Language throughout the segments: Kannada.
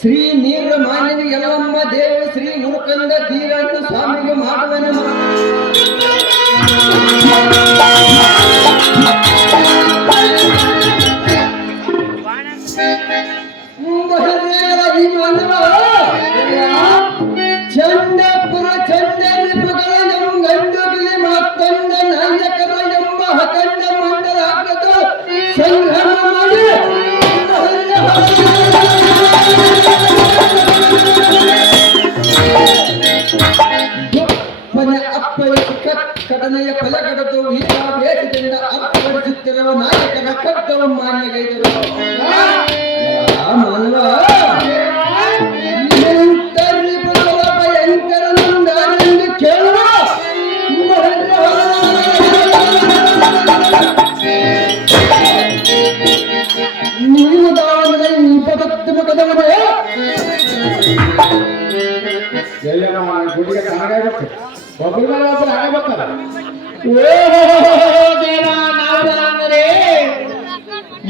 ಶ್ರೀ ನೀರ ಮಾನ್ಯವಿ ಯಲ್ಲಮ್ಮ ದೇವಿ ಶ್ರೀ ಮುರುಕಂದ ತೀರಂತ ಸ್ವಾಮಿಗೆ ಮಾಡುವನ ಚಂಡಪುರ ಚಂಡರಿಪುಗಳ ಗಂಡುಗಿಲಿ ಮಾತಂಡ ನಾಯಕರ ಎಂಬ ಹಕಂಡ ಮಂಡಲಾಗದ ಸಂಗ್ರಮ ಮಾಡಿ ಕಟನೆಯ ಫಲಗಡದು ಈಗ ಬೇಸದಿಂದ ಅಪ್ಪಡಿಸುತ್ತಿರುವ ನಾಯಕರ ಕರ್ತವ ಮಾನ್ಯಗೈದರು ಮಾನವ ಭಯಂಕರನೆಂದು ಕೇಳುವ ನೀವು ದಾವಣದಲ್ಲಿ ಇಪ್ಪತ್ತು ಮುಖದವನೇ ಗುಡಿಗೆ ಕಾಣಾಗುತ್ತೆ ಒಬ್ಬರ ಮೇಲೆ ಒಬ್ಬರು ಆಗಬೇಕಲ್ಲ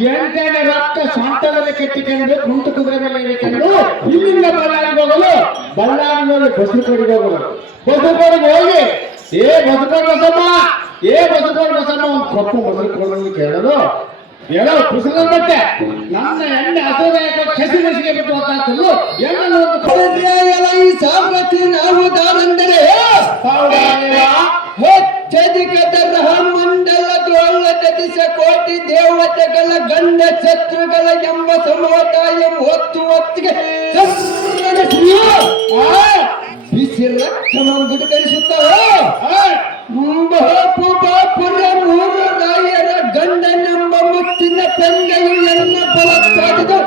ಎಂಟನೇ ರಕ್ತ ಸ್ವಂತದಲ್ಲಿ ಕೆಟ್ಟಿಕೊಂಡು ಕುಂಟು ಕುದುರೆ ಮೇಲೆ ಇರಿಕೊಂಡು ಇಲ್ಲಿಂದ ಬಳ್ಳಾರಿಗೆ ಹೋಗಲು ಬಳ್ಳಾರಿನಲ್ಲಿ ಬಸವಕೋಡಿಗೆ ಹೋಗಲು ಬಸವಕೋಡಿಗೆ ಹೋಗಿ ಬಸವಕೋಡಿ ಬಸಮ್ಮ ಬಸವಕೋಡಿ ಬಸಮ್ಮ ಒಂದು ಕಪ್ಪು ಬಸವಕೋಡಿ ಕೇಳಲು ಹೇಳೋ ಕುಸಿದ ಬಟ್ಟೆ ನನ್ನ ಎಣ್ಣೆ ಹಸುರಾಯಕ ಕೆಸಿ ಮಸಿಗೆ ಬಿಟ್ಟು ಹೋಗ್ತಾಕಲ್ಲು ಎಣ್ಣೆ ಈ ಸಾಮರ್ಥ್ಯ ನಾವು ದಾರಂದರೆ ಹೆಚ್ಚಧಿಕ ತರಹ ಮಂಡಲದೊಳ್ಳ ತದಿಸ ಕೋಟಿ ದೇವತೆಗಳ ಗಂಡ ಶತ್ರುಗಳ ಎಂಬ ಸಮವತಾಯ ಹೊತ್ತು ಹೊತ್ತಿಗೆ ಬಿಸಿ ರಕ್ತವನ್ನು ಗುಡುಗರಿಸುತ್ತವೆ ಬಾಪುರ ಮೂರು ರಾಯರ ಗಂಡನೆಂಬ ಮುತ್ತಿನ ಪೆಂಗಯು ಎನ್ನ ಬಲತ್ತಾಡಿದು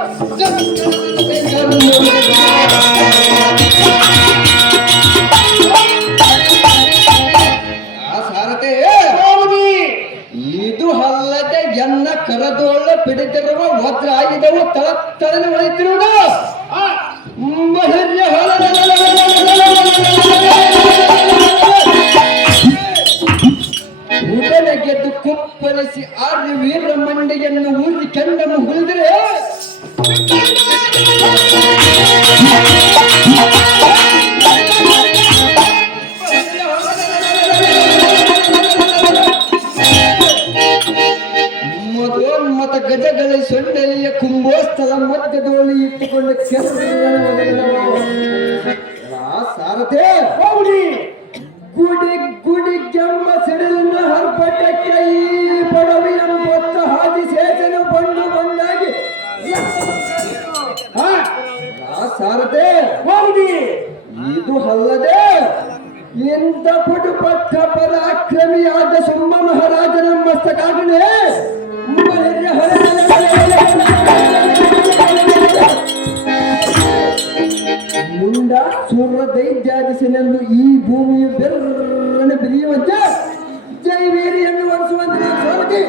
ಇದು ಅಲ್ಲದೆ ಎನ್ನ ಕರದೋಳ ಪಿಡಿದಿರುವ ವಜ್ರ ಆಯುಧವು ತಳನೆ ಹೊಳೆತಿರುವುದು ಉಡನೆ ಗೆದ್ದು ಕುಪ್ಪಳಿಸಿ ಆರ್ಯ ವೀರ ಮಂಡಿಯನ್ನು ಊರಿ ಕೆಂಡನ್ನು ಹುರಿದರೆ ಮತ ಗಜಗಳ ಸೊಂಡಲಿಯ ಕುಂಭೋಸ್ಥಳ ಮಧ್ಯದೋಳಿ ಇಟ್ಟುಕೊಂಡು ಸಾರಥೆ ಗುಡಿ ಗುಡಿ ಕೆಂಬ ಸಿಡಿಲಿನ ಹರ್ಪಟಕ್ಕೆ ಈ ಪಡವಿ ಎಂಬತ್ತ ಹಾದಿ ಸೇತನು ಬಂದು ಬಂದಾಗಿ ಸಾರಥೆ ಇದು ಅಲ್ಲದೆ ಇಂಥ ಪುಟುಪಟ್ಟ ಪರಾಕ್ರಮಿಯಾದ ಸುಮ್ಮ ಮಹಾರಾಜನ ಮಸ್ತಕಾಗಣೆ ಮುಂಡ ಸೂರ್ಯ ದೈತ್ಯಾದಿಸನೆಂದು ಈ ಭೂಮಿಯು ಬೆರ್ರನೆ ಬಿರಿಯುವಂತೆ ಜೈವೀರಿಯನ್ನು ಒರೆಸುವಂತೆ ಸಾರಥಿ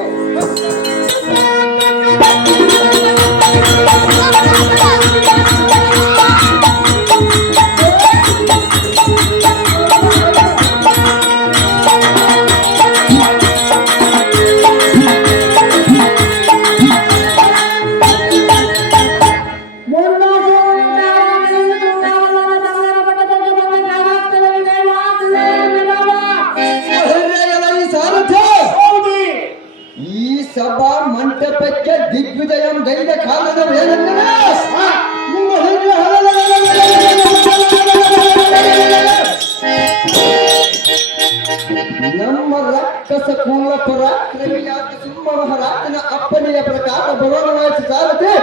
ಸಭಾ ಮಂಟಪಕ್ಕೆ ದಿಗ್ವಿಜಯಂ ಗೈದ ಕಾಲದ ಏನೆಂದರೆ ನಮ್ಮ ರಾಕ್ಷಸ ಕುಲ ಪರಾಕ್ರಮಿಯಾದ ಸಿಂಹ ಮಹಾರಾಜನ ಅಪ್ಪನೆಯ ಪ್ರಕಾರ ಬರೋಣವಾಯಿಸಿ ಸಾರಥೆ